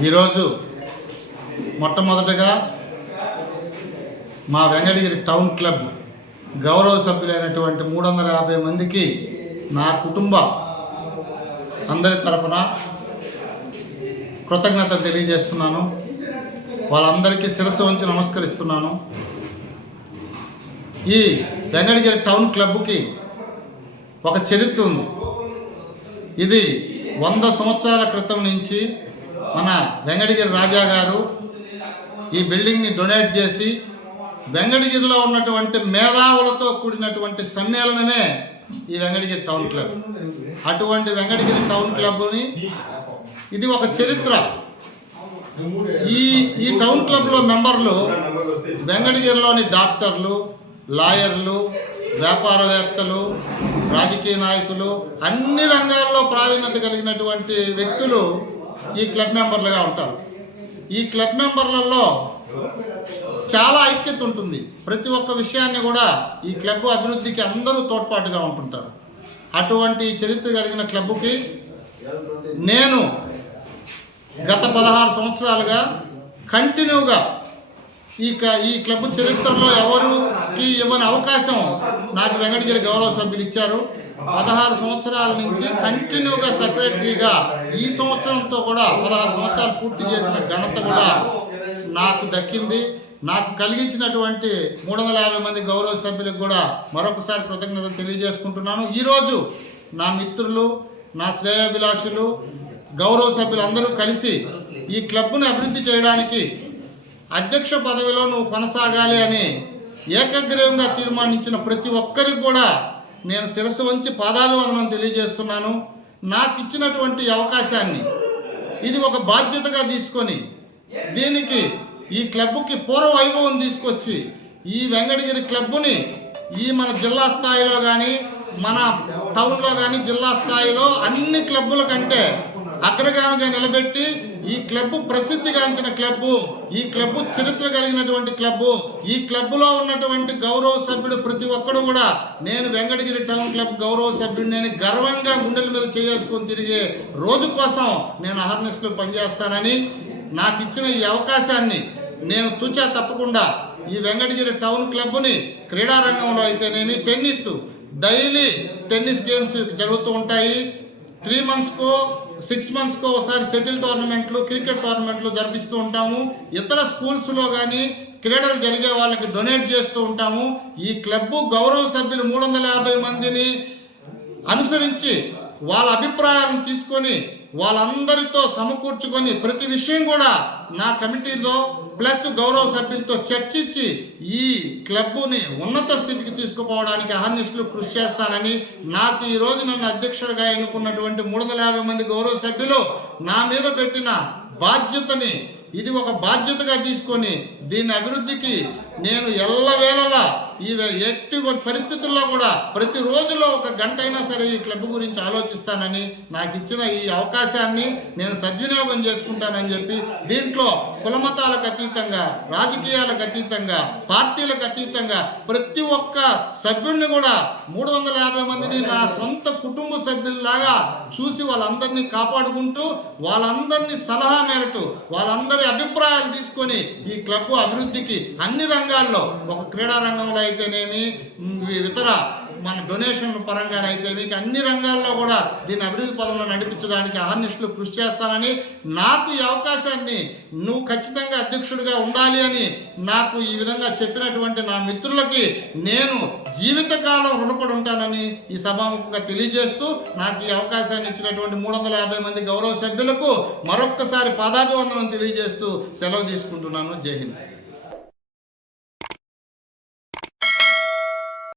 ఈరోజు మొట్టమొదటగా మా వెంకటగిరి టౌన్ క్లబ్ గౌరవ సభ్యులైనటువంటి మూడు వందల యాభై మందికి నా కుటుంబ అందరి తరపున కృతజ్ఞత తెలియజేస్తున్నాను. వాళ్ళందరికీ శిరస్సు వంచి నమస్కరిస్తున్నాను. ఈ వెంకటగిరి టౌన్ క్లబ్కి ఒక చరిత్ర ఉంది. ఇది వంద సంవత్సరాల క్రితం నుంచి మన వెంకటగిరి రాజా గారు ఈ బిల్డింగ్ని డొనేట్ చేసి వెంకటగిరిలో ఉన్నటువంటి మేధావులతో కూడినటువంటి సమ్మేళనమే ఈ వెంకటగిరి టౌన్ క్లబ్. అటువంటి వెంకటగిరి టౌన్ క్లబ్ని ఇది ఒక చరిత్ర. ఈ ఈ టౌన్ క్లబ్లో మెంబర్లు వెంకటగిరిలోని డాక్టర్లు లాయర్లు వ్యాపారవేత్తలు రాజకీయ నాయకులు అన్ని రంగాల్లో ప్రావీణ్యత కలిగినటువంటి వ్యక్తులు ఈ క్లబ్ మెంబర్లుగా ఉంటారు. ఈ క్లబ్ మెంబర్లలో చాలా ఐక్యత ఉంటుంది. ప్రతి ఒక్క విషయాన్ని కూడా ఈ క్లబ్ అభివృద్ధికి అందరూ తోడ్పాటుగా ఉంటుంటారు. అటువంటి చరిత్ర కలిగిన క్లబ్కి నేను గత పదహారు సంవత్సరాలుగా కంటిన్యూగా ఈ ఈ క్లబ్ చరిత్రలో ఎవరికి ఇవ్వని అవకాశం నాకు వెంకటగిరి గౌరవ సభ్యులు ఇచ్చారు. పదహారు సంవత్సరాల నుంచి కంటిన్యూగా సెక్రటరీగా ఈ సంవత్సరంతో కూడా పదహారు సంవత్సరాలు పూర్తి చేసిన ఘనత కూడా నాకు దక్కింది. నాకు కలిగించినటువంటి మూడు వందల యాభై మంది గౌరవ సభ్యులకు కూడా మరొకసారి కృతజ్ఞతలు తెలియజేసుకుంటున్నాను. ఈరోజు నా మిత్రులు నా శ్రేయాభిలాషులు గౌరవ సభ్యులు అందరూ కలిసి ఈ క్లబ్ను అభివృద్ధి చేయడానికి అధ్యక్ష పదవిలో నువ్వు కొనసాగాలి అని ఏకగ్రీవంగా తీర్మానించిన ప్రతి ఒక్కరికి కూడా నేను శిరస్సు వంచి పాదాభివందనం తెలియజేస్తున్నాను. నాకు ఇచ్చినటువంటి అవకాశాన్ని ఇది ఒక బాధ్యతగా తీసుకొని దీనికి ఈ క్లబ్కి పూర్వ వైభవం తీసుకొచ్చి ఈ వెంకటగిరి క్లబ్ని ఈ మన జిల్లా స్థాయిలో కానీ మన టౌన్లో కానీ జిల్లా స్థాయిలో అన్ని క్లబ్బుల కంటే అగ్రగామిగా నిలబెట్టి ఈ క్లబ్ ప్రసిద్ధిగాంచిన క్లబ్బు ఈ క్లబ్ చరిత్ర కలిగినటువంటి క్లబ్బు ఈ క్లబ్లో ఉన్నటువంటి గౌరవ సభ్యుడు ప్రతి ఒక్కడు కూడా నేను వెంకటగిరి టౌన్ క్లబ్ గౌరవ సభ్యుడిని నేను గర్వంగా గుండెల మీద చేసుకొని తిరిగే రోజు కోసం నేను అహర్నిస్లో పనిచేస్తానని నాకు ఇచ్చిన ఈ అవకాశాన్ని నేను తుచా తప్పకుండా ఈ వెంకటగిరి టౌన్ క్లబ్ని క్రీడారంగంలో అయితేనేమి టెన్నిస్ డైలీ టెన్నిస్ గేమ్స్ జరుగుతూ ఉంటాయి. త్రీ మంత్స్కో సిక్స్ మంత్స్కో ఒకసారి సెటిల్ టోర్నమెంట్లు క్రికెట్ టోర్నమెంట్లు జరిపిస్తూ ఉంటాము. ఇతర స్కూల్స్లో కానీ క్రీడలు జరిగే వాళ్ళకి డొనేట్ చేస్తూ ఉంటాము. ఈ క్లబ్బు గౌరవ సభ్యులు మూడు వందల యాభై మందిని అనుసరించి వాళ్ళ అభిప్రాయాలను తీసుకొని వాళ్ళందరితో సమకూర్చుకొని ప్రతి విషయం కూడా నా కమిటీలో ప్లస్ గౌరవ సభ్యులతో చర్చించి ఈ క్లబ్ని ఉన్నత స్థితికి తీసుకుపోవడానికి అహర్నిశలు కృషి చేస్తానని నాకు ఈ రోజు నన్ను అధ్యక్షుడిగా ఎన్నుకున్నటువంటి మూడు వందల యాభై మంది గౌరవ సభ్యులు నా మీద పెట్టిన బాధ్యతని ఇది ఒక బాధ్యతగా తీసుకొని దీని అభివృద్ధికి నేను ఎల్లవేళలా ఈ ఎట్టి పరిస్థితుల్లో కూడా ప్రతి రోజులో ఒక గంట అయినా సరే ఈ క్లబ్ గురించి ఆలోచిస్తానని నాకు ఇచ్చిన ఈ అవకాశాన్ని నేను సద్వినియోగం చేసుకుంటానని చెప్పి దీంట్లో కులమతాలకు అతీతంగా రాజకీయాలకు అతీతంగా పార్టీలకు అతీతంగా ప్రతి ఒక్క సభ్యుడిని కూడా మూడు వందల యాభై మందిని నా సొంత కుటుంబ సభ్యుల్లాగా చూసి వాళ్ళందరినీ కాపాడుకుంటూ వాళ్ళందరినీ సలహా మేరటు వాళ్ళందరి అభిప్రాయాలు తీసుకొని ఈ క్లబ్ అభివృద్ధికి అన్ని రంగాల్లో ఒక క్రీడా రంగంలో అయితేనేమి ఇతర మన డొనేషన్ పరంగా అయితేనే అన్ని రంగాల్లో కూడా దీన్ని అభివృద్ధి పదంలో నడిపించడానికి అహర్నిశలు కృషి చేస్తానని నాకు ఈ అవకాశాన్ని నువ్వు ఖచ్చితంగా అధ్యక్షుడిగా ఉండాలి అని నాకు ఈ విధంగా చెప్పినటువంటి నా మిత్రులకి నేను జీవితకాలం రుణపడి ఉంటానని ఈ సభాముఖంగా తెలియజేస్తూ నాకు ఈ అవకాశాన్ని ఇచ్చినటువంటి మూడు వందల యాభై మంది గౌరవ సభ్యులకు మరొక్కసారి పాదాభివందనం తెలియజేస్తూ సెలవు తీసుకుంటున్నాను. జై హింద్.